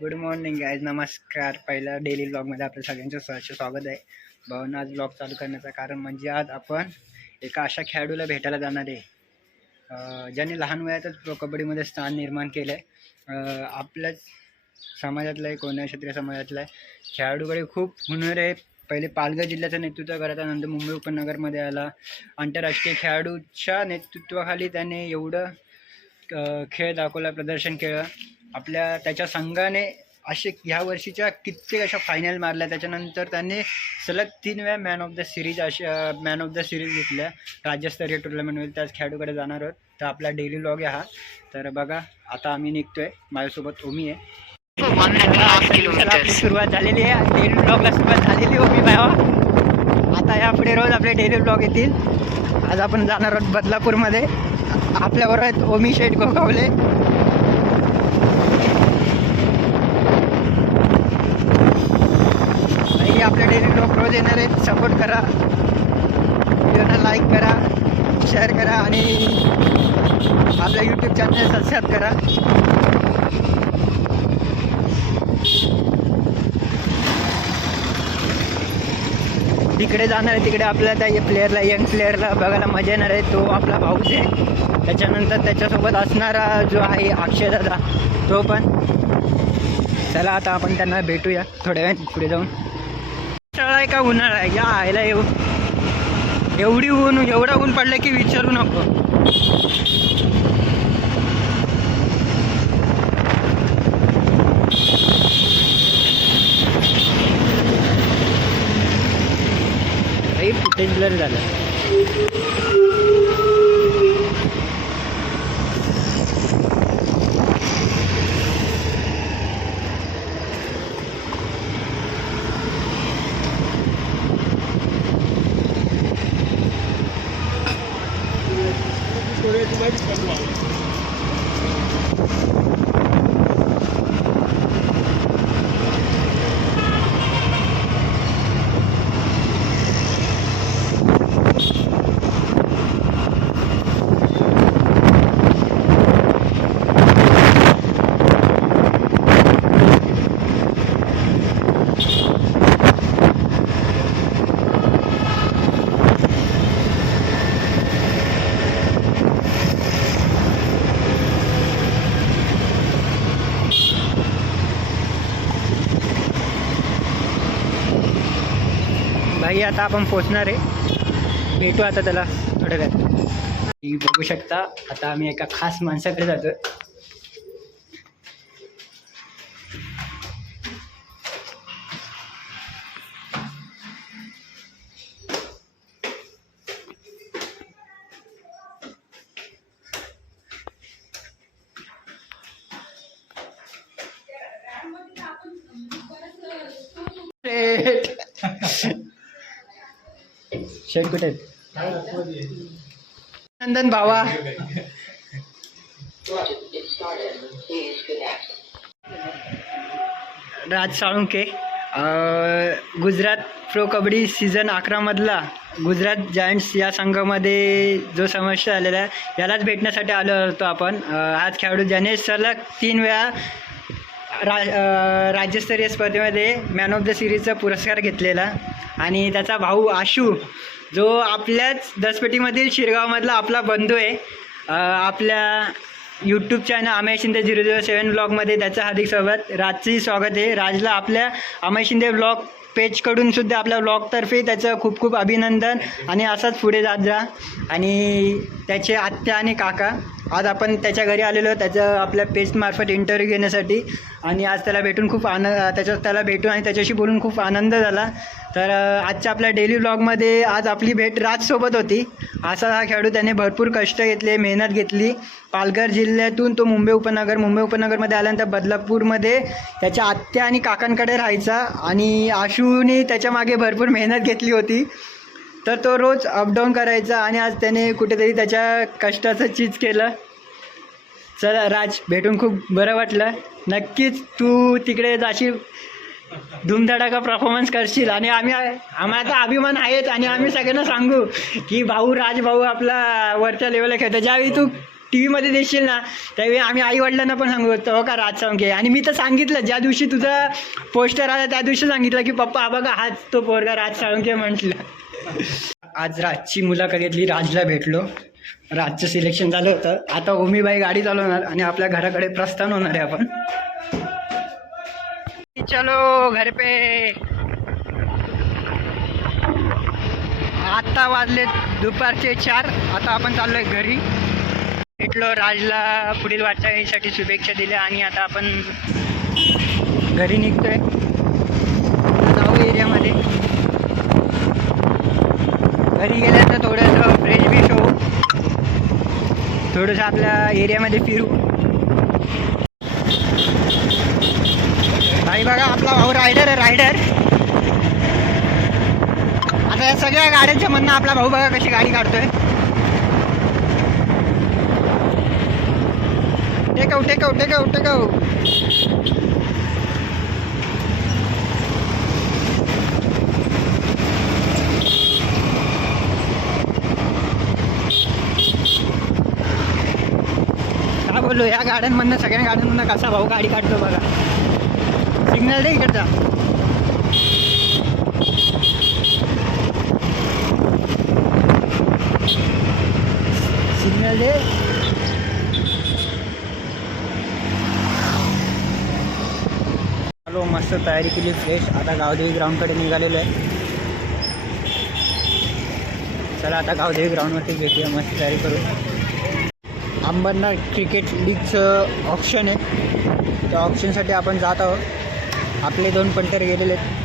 Good morning guys नमस्कार. पहिला daily ब्लॉगमध्ये आपल्या सगळ्यांचं सहर्ष स्वागत आहे. भाऊन आज ब्लॉग चालू करण्याचं कारण म्हणजे आज आपण एका अशा खेळाडूला भेटायला जाणार आहे. ज्याने लहान वयातच प्रो कबड्डीमध्ये स्थान निर्माण केलं आहे आपल्याच समाजातलं आहे कोण्या क्षेत्रीय समाजातलं आहे. खेळाडूकडे खूप हुनर आहे. पहिले पालघर जिल्ह्याचं नेतृत्व करत नंतर मुंबई उपनगरमध्ये आला. आंतरराष्ट्रीय खेळाडूच्या नेतृत्वाखाली त्याने एवढं खेळ दाखवला प्रदर्शन केलं. आपल्या त्याच्या संघाने असे ह्या वर्षीच्या कित्येक अशा फायनल मारल्या. त्याच्यानंतर त्यांनी सलग तीन वेळा मॅन ऑफ द सिरीज अशा मॅन ऑफ द सिरीज घेतल्या. राज्यस्तरीय टुर्नामेंटमध्ये त्याच खेळाडूकडे जाणार आहोत. तर आपला डेली लॉग आहे हा. तर बघा आता आम्ही निघतोय. माझ्यासोबत ओमी आहे. आपली सुरुवात झालेली आहे. डेली ब्लॉगला सुरुवात झालेली ओमी भावा. आता यापुढे रोज आपले डेली ब्लॉग येतील. आज आपण जाणार आहोत बदलापूरमध्ये. आपल्याबरोबर आहेत ओमी शेठ गोगावले. आणि आपले डेली लोक रोज येणार आहेत. सपोर्ट करा. व्हिडिओना लाईक करा. शेअर करा आणि आपल्या यूट्यूब चॅनल सबस्क्राईब करा. तिकडे जाणार आहे तिकडे आपल्या त्या प्लेअरला यंग प्लेअरला बघायला मजा येणार आहे. तो आपला भाऊच आहे. त्याच्यानंतर त्याच्यासोबत असणारा जो आहे अक्षय दादा तो पण. चला आता आपण त्यांना भेटूया थोड्या वेळ पुढे जाऊन. पावसाळा आहे का उन्हाळा आहे? या आयला येऊ. एवढी ऊन एवढा ऊन पडलं की विचारू नको. फुटेज ब्लर झालं. आता आपण पोचणार आहे. भेटू आता त्याला थोड्या वेळात. तुम्ही बघू शकता आता आम्ही एका खास माणसाकडे जातो शेट शेट कुठे? नंदन भावा. राज साळुंके. गुजरात प्रो कबड्डी सीझन अकरामधला गुजरात जायंट्स या संघामध्ये जो समावेश आलेला आहे यालाच भेटण्यासाठी आलो होतो आपण. हाच खेळाडू ज्याने सलग तीन वेळा रा राज्यस्तरीय स्पर्धेमध्ये मॅन ऑफ द सिरीजचा पुरस्कार घेतलेला. आणि त्याचा भाऊ आशू जो आपल्याच दसपेटीमधील शिरगावमधला आपला बंधू आहे. आपल्या YouTube channel Amay Shinde zero zero seven ब्लॉगमध्ये त्याचं हार्दिक स्वागत. राजचंही स्वागत आहे. राजला आपल्या अमय शिंदे ब्लॉग पेजकडून सुद्धा आपल्या ब्लॉगतर्फे त्याचं खूप खूप अभिनंदन. आणि असंच पुढे जात जा. आणि त्याचे आत्या आणि काका आज आपण त्याच्या घरी आलेलो त्याचं आपल्या पेजमार्फत इंटरव्ह्यू घेण्यासाठी. आणि आज त्याला भेटून खूप आनंद त्याच्या त्याला भेटून आणि त्याच्याशी बोलून खूप आनंद झाला. तर आजच्या आपल्या डेली ब्लॉगमध्ये आज आपली भेट राजसोबत होती. असा हा खेळाडू त्याने भरपूर कष्ट घेतले मेहनत घेतली. पालघर जिल्ह्यातून तो मुंबई उपनगर मुंबई उपनगरमध्ये आल्यानंतर बदलापूरमध्ये त्याच्या आत्या आणि काकांकडे राहायचा. आणि आशूने त्याच्यामागे भरपूर मेहनत घेतली होती. तर तो रोज अपडाऊन करायचा आणि आज त्याने कुठेतरी त्याच्या कष्टाचं चीज केलं. चला राज भेटून खूप बरं वाटलं. नक्कीच तू तिकडे जाशील. धुमधडाका परफॉर्मन्स करशील. आणि आम्ही आम्हाला आता अभिमान आहेच. आणि आम्ही सगळ्यांना सांगू की भाऊ राज भाऊ आपला वरच्या लेवलला खेळतो. ज्यावेळी तू टी व्हीमध्ये देशील ना त्यावेळी आम्ही आई वडिलांना पण सांगू तो हो का राज साळुंके आणि मी तर सांगितलं ज्या दिवशी तुझा पोस्टर आला त्या दिवशी सांगितलं की पप्पा बघा हाच तो पोरगा राज साळुंके म्हटलं. आज राजची मुलाखत घेतली राजला भेटलो. राजचं सिलेक्शन झालं होतं. आता ओमीबाई गाडी चालवणार आणि आपल्या घराकडे प्रस्थान होणार आहे आपण. चलो घर पे. आता वाजले दुपारचे चार. आता आपण चाललोय घरी. भेटलो राजला पुढील वाटचालीसाठी शुभेच्छा दिल्या आणि आता आपण घरी निघतोय जाऊ एरियामध्ये घरी गेल्यानंतर थोडंसं फ्रेश बिश होऊ थोडंसं आपल्या एरियामध्ये फिरू. भाई बघा आपला भाऊ रायडर आहे रायडर आता या सगळ्या गाड्यांच्या म्हणणं आपला भाऊ बघा कशी गाडी काढतोय. टेकव टेकव टेकव टेकव बोललो या गाड्यांमधनं सगळ्या गाड्यांमधनं कसा भाऊ गाडी काढतो बघा. सिग्नल दे इकडचा. सिग्नल दे. हॅलो मस्त तयारी केली फ्रेश. आता गावदेवी ग्राउंडकडे निघालेलो आहे. चला आता गावदेवी ग्राउंडवरती भेटूया. मस्त तयारी करू. अंबरनाथ क्रिकेट लीगचं ऑप्शन आहे. त्या ऑप्शनसाठी आपण जात आहोत. आपले दोन पंटर गेलेले आहेत.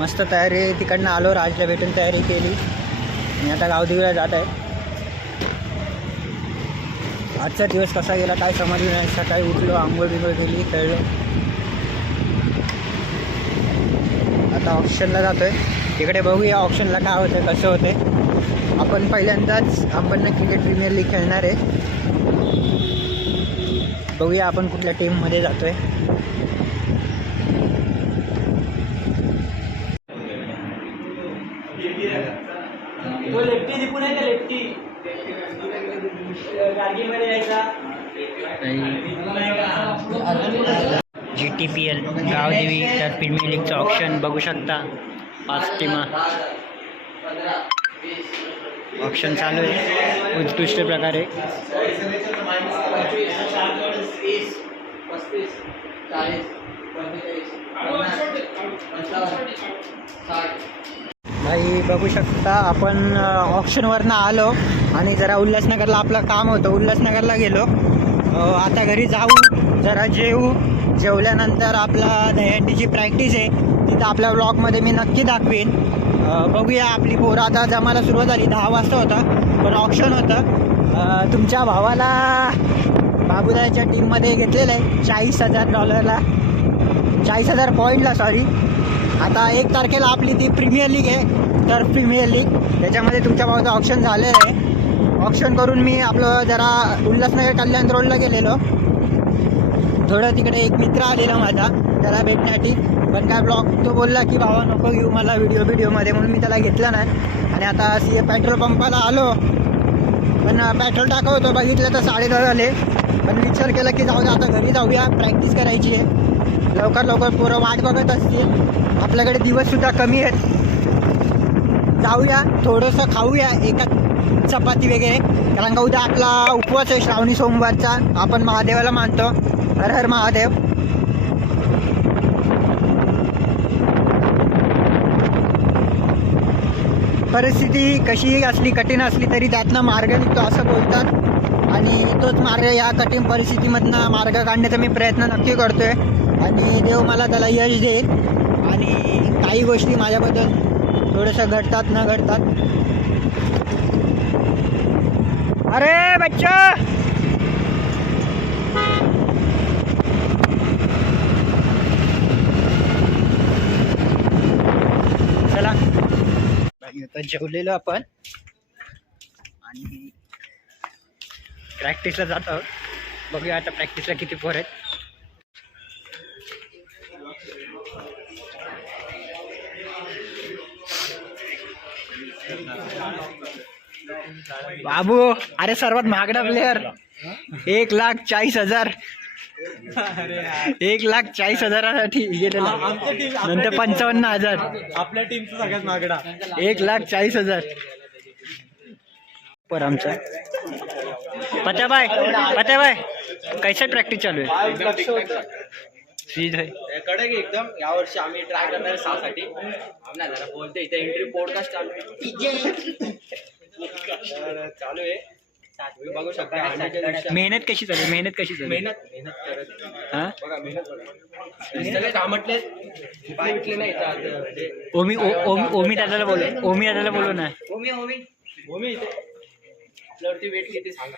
मस्त तयारी तिकडनं आलो राजला भेटून तयारी केली. आणि आता गावदेवीला जात आहे. आजचा दिवस कसा गेला काय समजलं नाही. सकाळी उठलो आंघोळ बिंगोळ केली खेळलो. आता ऑप्शनला जातोय. तिकडे बघूया ऑप्शनला काय होतं कसं होते आपण पहिल्यांदाच आपण क्रिकेट प्रीमियर लीग खेळणार आहे. बघूया आपण कुठल्या टीममध्ये जातोय. तो लेफ्टी दिपून आहे G T P L Gavdevi तर प्रीमियर लीगचं ऑप्शन बघू शकता. पाच टीमा ऑप्शन चालू आहे. उत्कृष्ट प्रकारे. भाई बघू शकता आपण ऑप्शनवरनं आलो आणि जरा उल्हासनगरला आपलं काम होतं. उल्हासनगरला गेलो. आता घरी जाऊ जरा जेवू जेवल्यानंतर आपला दहीहंडीची प्रॅक्टिस आहे. तिथं आपल्या ब्लॉगमध्ये मी नक्की दाखवीन. बघूया आपली पोरं. आता जमायला सुरुवात झाली. दहा वाजता होता पण ऑप्शन होतं. तुमच्या भावाला बाबुदाच्या टीममध्ये घेतलेलं आहे चाळीस हजार डॉलरला चाळीस हजार पॉईंटला सॉरी आता एक तारखेला आपली ती प्रीमियर लीग आहे तर प्रीमियर लीग त्याच्यामध्ये तुमच्या भावाचं ऑप्शन झालेलं आहे ऑप्शन करून मी आपलं जरा उल्हासनगर कल्याण रोडला गेलेलो. थोडं तिकडे एक मित्र आलेला माझा. त्याला भेटण्यासाठी. पण काय ब्लॉग तो बोलला की भावा नको घेऊ मला व्हिडिओ व्हिडिओमध्ये म्हणून मी त्याला घेतला नाही. आणि आता सी पेट्रोल पंपाला आलो. पण पेट्रोल टाकवतो. बघितलं तर साडेदहा झाले. पण विचार केला की जाऊ दे आता घरी जाऊया. प्रॅक्टिस करायची आहे. लवकर लवकर पोरं वाट बघत असते आपल्याकडे दिवससुद्धा कमी आहेत. जाऊया थोडंसं खाऊया. एका चपाती वगैरे. कारण का उद्या आपला उपवास आहे श्रावणी सोमवारचा. आपण महादेवाला मानतो. हर हर महादेव. परिस्थिती कशीही असली कठीण असली तरी त्यातनं मार्ग निघतो असं बोलतात. आणि तोच मार्ग या कठीण परिस्थितीमधनं मार्ग काढण्याचा मी प्रयत्न नक्की करतोय. आणि देव मला त्याला यश देईल. आणि काही गोष्टी माझ्याबद्दल थोडंसं घडतात न घडतात. अरे बच्चा चला आता जेवलेलो आपण. आणि प्रॅक्टिसला जात आहोत. बघूया आता प्रॅक्टिसला किती पोर आहेत. बाबू अरे सर्वात महागडा प्लेअर एक लाख चाळीस हजार. एक लाख चाळीस हजारासाठी गेलेला. नंतर पंचावन्न हजार. आपल्या टीमचा सगळ्यात मागडा. एक लाख चाळीस हजार. पर आमचा. पत्याबाय पत्याबाय कैसा प्रॅक्टिस चालू आहे? सीज आहे कडक एकदम. यावर्षी आम्ही ट्राय करणार आहे सहासाठी. आम्हाला जरा बोलते इथे एंट्री पॉडकास्ट चालू आहे. चालू आहे. तुम्ही बघू शकता अंड्याच्या दिवशी मेहनत कशी चालू आहे? मेहनत कशी चालू आहे? मेहनत मेहनत करत हा? बघा मेहनत बघा सगळे कामटले पाय उठले नाही इथं आता म्हणजे ओमी ओ- ओम- ओमी दादाला बोलव ओमी दादाला बोलव ना. ओमी ओमी. ओमी इथे. आपल्यावरती वेट किती सांगा.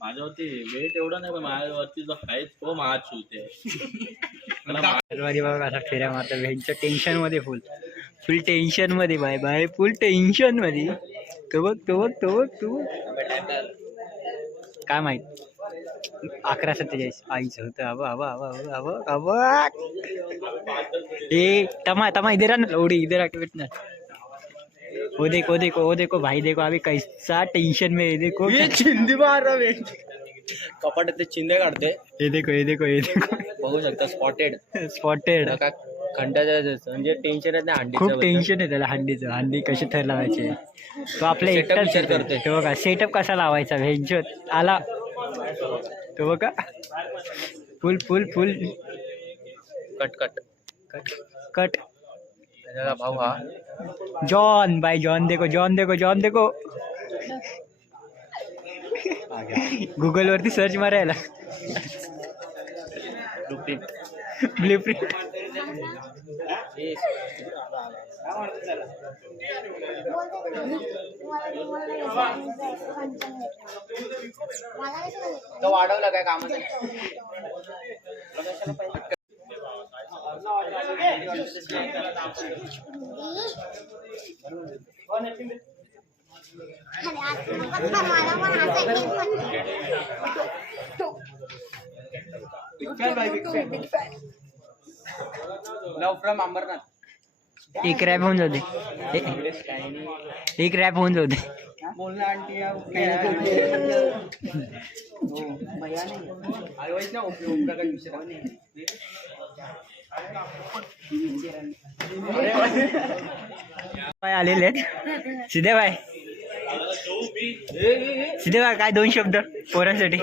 माझ्यावरती वेट एवढं नाही पण माझ्यावरती जो आहे तो महाग शिवते असा फेऱ्या मारता ह्यांच्या टेन्शनमध्ये फुल फुल टेन्शनमध्ये बाय बाय फुल टेन्शनमध्ये. तो बघ तो बघ तो बघ तो बघ काय माहित? अकरा सत्तेचाळीस. आईचं होतं. अबा अबा अबा अबा अबा अबा ए तमा तमा इधर ना. लौड़ी इधर आके बैठना वो देखो देखो वो देखो भाई देखो अभी कैसा टेंशन में है देखो. चिंदी मार कपाटात ते चिंदे काढते ये देखो ये देखो ये देखो. बघू शकता स्पॉटेड स्पॉटेड खंडाचं म्हणजे टेन्शन येत नाही खूप अंडीचं टेन्शन आहे त्याला हंडीचं. हंडी कशी थर लावायची? तो आपल्या Setup एकटाच विचार करतोय. तो बघा सेटअप कसा लावायचा? व्हेंचर आला. तो बघा. Full full full cut cut cut cut भाऊ हा. जॉन बाय जॉन देखो जॉन देखो जॉन देखो. गुगल वरती सर्च मारायला. ब्लू प्रिंट तो वाढवला काय कामाचा लव फ्रॉम अंबरनाथ. एक रॅप होऊन जाऊ दे. ए- एक रॅप होऊन जाऊ दे. बोलना आंटी आईवाईच ना ओमप्रकाश मिश्रा बाय आलेले आहेत. सिद्धे बाय सिद्धे बाय काय दोन शब्द पोरांसाठी?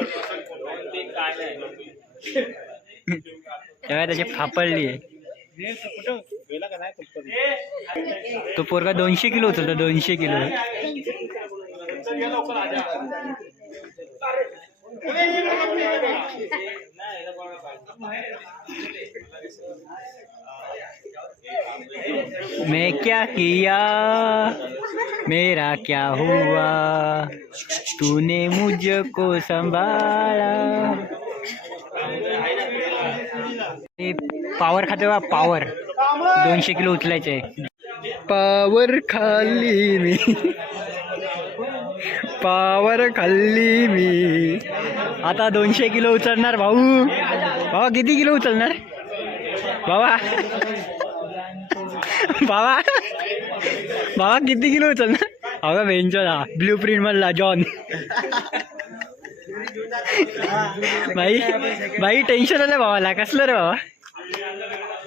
तेव्हा त्याची फापडली आहे. तो पोरगा दोनशे किलो होता दोनशे किलो. मैं क्या किया? मेरा क्या हुआ? तूने मुझको संभाळा पावर खाते बा पावर. दोनशे किलो उचलायचे. पावर खाल्ली मी. पावर खाल्ली मी. आता दोनशे किलो उचलणार भाऊ. भावा किती किलो उचलणार? बाबा बाबा बाबा किती किलो उचलणार? अगं बेंचला ब्ल्यू प्रिंट मधला जॉन भाई भाई टेन्शन आलं भावाला. कसलं रे बाबा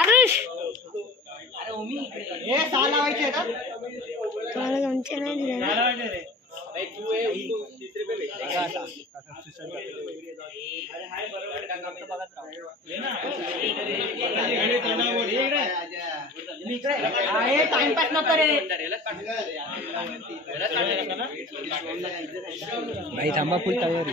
आरुष! तुम्हाला गमचे नाही दिले ना? भाई थांबा फुल तयारी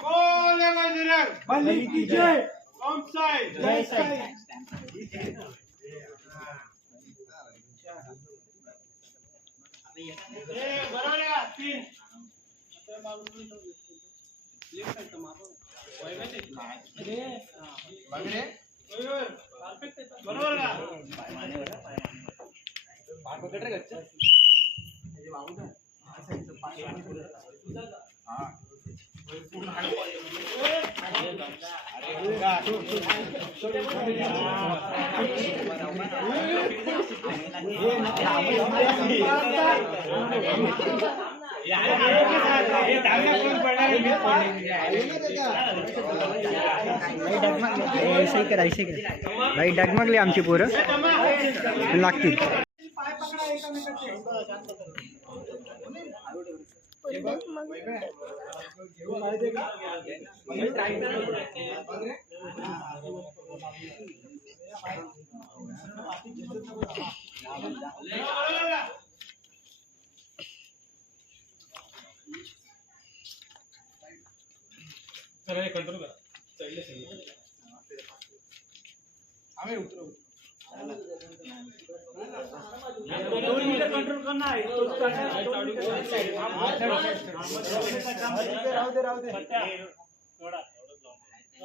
બોલે બજરંગ બલી કી જય. ઓમ સાઈ જય સાઈ એ બરાબર આ તીન લેફ્ટ સાઈડ તમારો. ऐसे कर ऐसे कर भाई डगमगली आमची पोरं लागतील सर ये कंट्रोल करा चाहिए चाहिए हमें उतरो कंट्रोल करना है तो उसका राहू दे राहू दे थोड़ा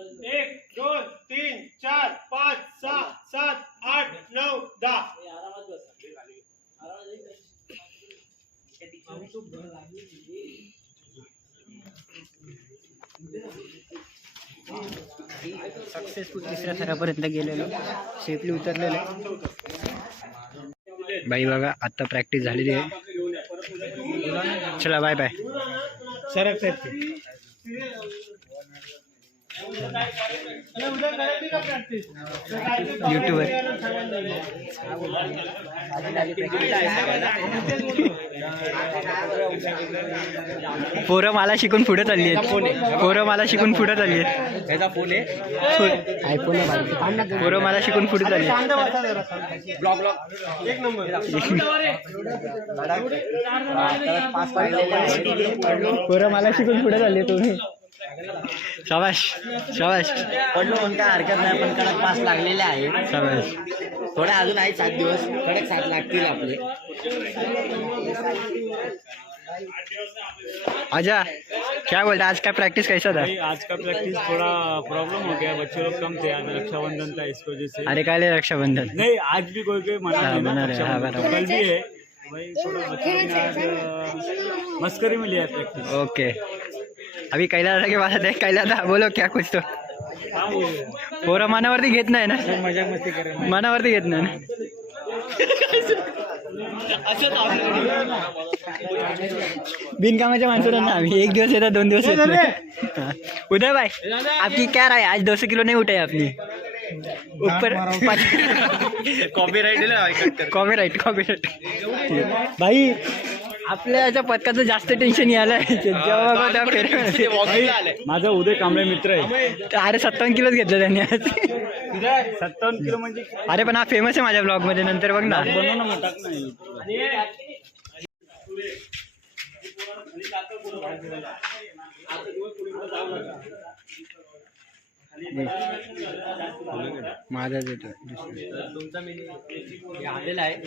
एक दोन तीन चार पाच सहा सात आठ नऊ दहा. सक्सेसफुल तिसऱ्या थरापर्यंत गेलेलो. सेफली उतरलेलो. बाई बघा आत्ता प्रॅक्टिस झालेली आहे. चला बाय बाय सरक सरक. युट्यूबर. पोरं मला शिकून पुढे चालली आहेत. पोरं मला शिकून पुढे चालली आहेत. त्याचा फोन आहे. आयफोन पोरं मला शिकून पुढे चालली आहेत. ब्लॉग ब्लॉग एक नंबर. पोरं मला शिकून पुढे चालली तुम्ही. शाबाश शाबाश. पडलो म्हणून काय हरकत नाही पण कडक पास लागलेले आहे. शाबाश. थोडे अजून आहेत सात दिवस कडक सात लागतील आपले. आजा क्या बोलता आज का प्रैक्टिस कैसा था? आज का प्रैक्टिस थोड़ा प्रॉब्लम हो गया बच्चे लोग कम थे आज रक्षाबंधन था इस वजह से। अरे काय रक्षाबंधन। नहीं आज भी कोई कोई मना नहीं ना मना रहे, रक्षाबंधन। बराबर। कल भी है। मस्करी में लिया प्रैक्टिस ओके अभी कैलास के बात है कैलास बोलो क्या कुछ तो। पोरं मनावरती घेत नाही ना। मजाक मस्ती करे मनावरती घेत नाही ना। बिनकामाच्या माणसांना आम्ही एक दिवस येतात दोन दिवस येत नाही. उदय भाई आपकी क्या राय? आज दो सौ किलो नहीं उठाई आपने ऊपर कॉपीराइट कॉपीराइट कॉपीराइट भाई आपल्या याच्या पदकाचं जास्त टेन्शन फेऱ्या- माझा उदय कांबळे मित्र आहे. अरे सत्तावन्न किलोच घेतलं त्यांनी आज. सत्तावन्न किलो म्हणजे अरे पण हा फेमस आहे माझ्या ब्लॉगमध्ये नंतर बघ ना. बनव माझाच येतो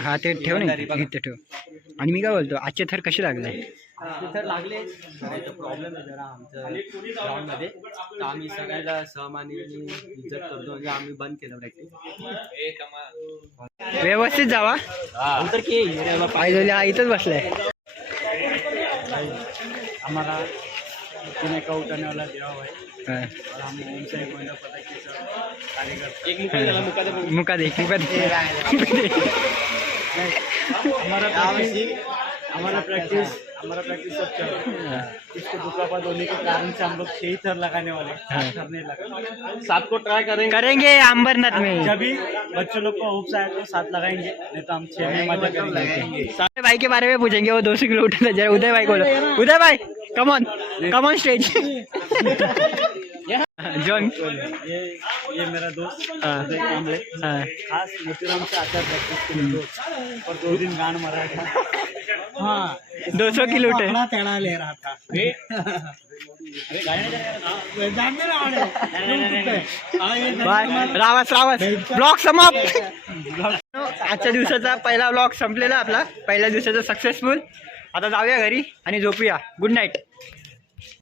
हे ते ठेव ना इथे ठेव. आणि मी काय बोलतो आजचे थर कसे लागले? तर लागले. प्रॉब्लेम आहे जरा आमचं ग्राउंडमध्ये तर आम्ही सगळ्याला सहमानी इज्जत करतो. म्हणजे आम्ही बंद केलं प्रॅक्टिस व्यवस्थित जावा. नंतर की पाय हा इथंच बसलाय. हमारा पुणे का उठाने वाला देवा हा. मुका त्याला मुका दे मुका दे मुका दे हमारा प्रैक्टिस हमारा प्रैक्टिस सब चल रहा है। इसको दुखापत होने के कारण से हम लोग छह ही थर लगाने वाले हैं, थर नहीं लगा सात को ट्राई करेंगे। करेंगे अंबरनाथ में। जब भी बच्चों लोग को होप्स आए तो सात लगाएँगे नहीं तो हम छह में मज़ा करेंगे। भाई के बारे में पूछेंगे वो दो सौ किलो उठा जरा उदय भाई को उदय भाई कमॉन कमॉन स्टेज जॉन ये ये मेरा दोस्त हाँ। हाँ। खास मोतीराम से आता है प्रैक्टिस और दो दिन गान मरा था हाँ। दो सौ किलो टेढ़ा ले रहा था। हाँ, रावस रावस। ब्लॉग समाप्त। आजच्या दिवसाचा पहिला ब्लॉग संपलेला आपला. पहिल्या दिवसाचा सक्सेसफुल आता जाऊया घरी आणि झोपूया. Good night